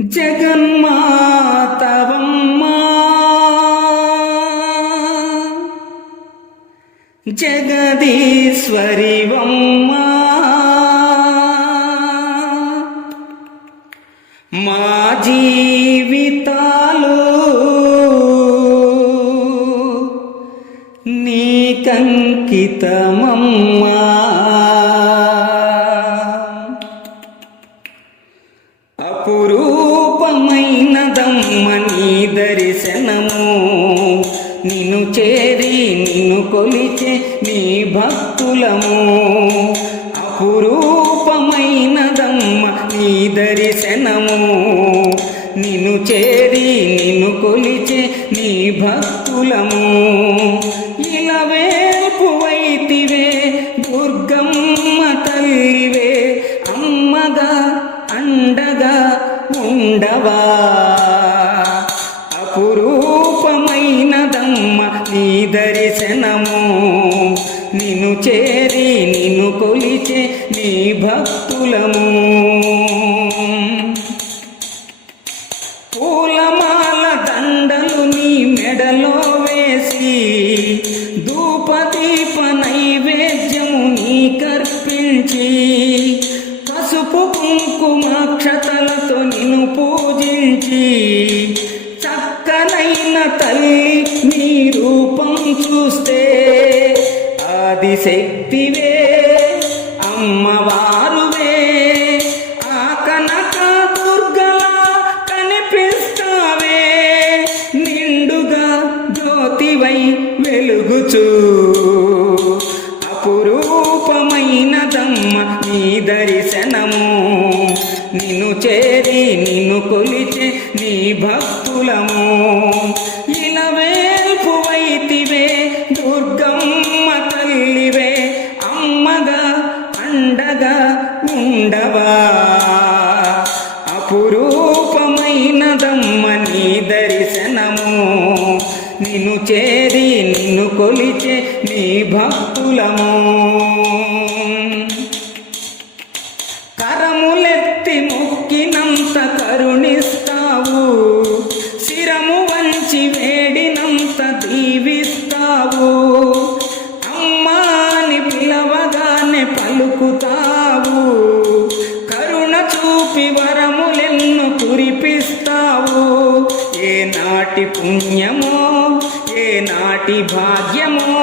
జగన్మాతవమ్మా జగదీశ్వరివమ్మా మా జీవితాలు నీకంకితమమ్మా. అపురూపమైనదమ్మ నీ దర్శనము, నిన్ను చేరి నిన్ను కొలిచే నీ భక్తులము. అపురూపమైనదమ్మ నీ దర్శనము, నిన్ను చేరి నిన్ను కొలిచే నీ భక్తులము. ఇలవేల్పువైతివే దుర్గమ్మ తల్లివే, అమ్మగా అండగా ఉండవా. అపురూపమైనదమ్మ నీ దర్శనము, నిన్ను చేరి నిన్ను కొలిచే నీ భక్తులము. పూలమాల దండలు నీ మెడలో వేసి, ధూపదీప నైవేద్యము నీకర్పించి, పసుపు కుంకుమాక్షతలతో నిన్ను పూజించి, చక్కనైన తల్లి నీ రూపం చూస్తే ఆదిశక్తివే అమ్మవారువే. ఆ కనక దుర్గలా కనిపిస్తావే, నిండుగా జ్యోతివై వెలుగుచూ. అపురూపమైనదమ్మ నీ దర్శనము, నిన్ను చేరి నిన్ను కొలిచే నీ భక్తులము. ఇలవేల్పువైతివే దుర్గమ్మ తల్లివే, అమ్మగా అండగా ఉండవా. అపురూపమైనదమ్మ నీ దర్శనము, నిన్ను చేరి నిన్ను కొలిచే నీ భక్తులము. కరములెత్తి మొక్కినంత కరుణిస్తావు, శిరము వంచి వేడినంత దీవిస్తావు. అమ్మాని పిలవగానే పలుకుతావు, కరుణ చూపి వరములెన్ను కురిపిస్తావు. ఏ నాటి పుణ్యమో ఏ నాటి భాగ్యమో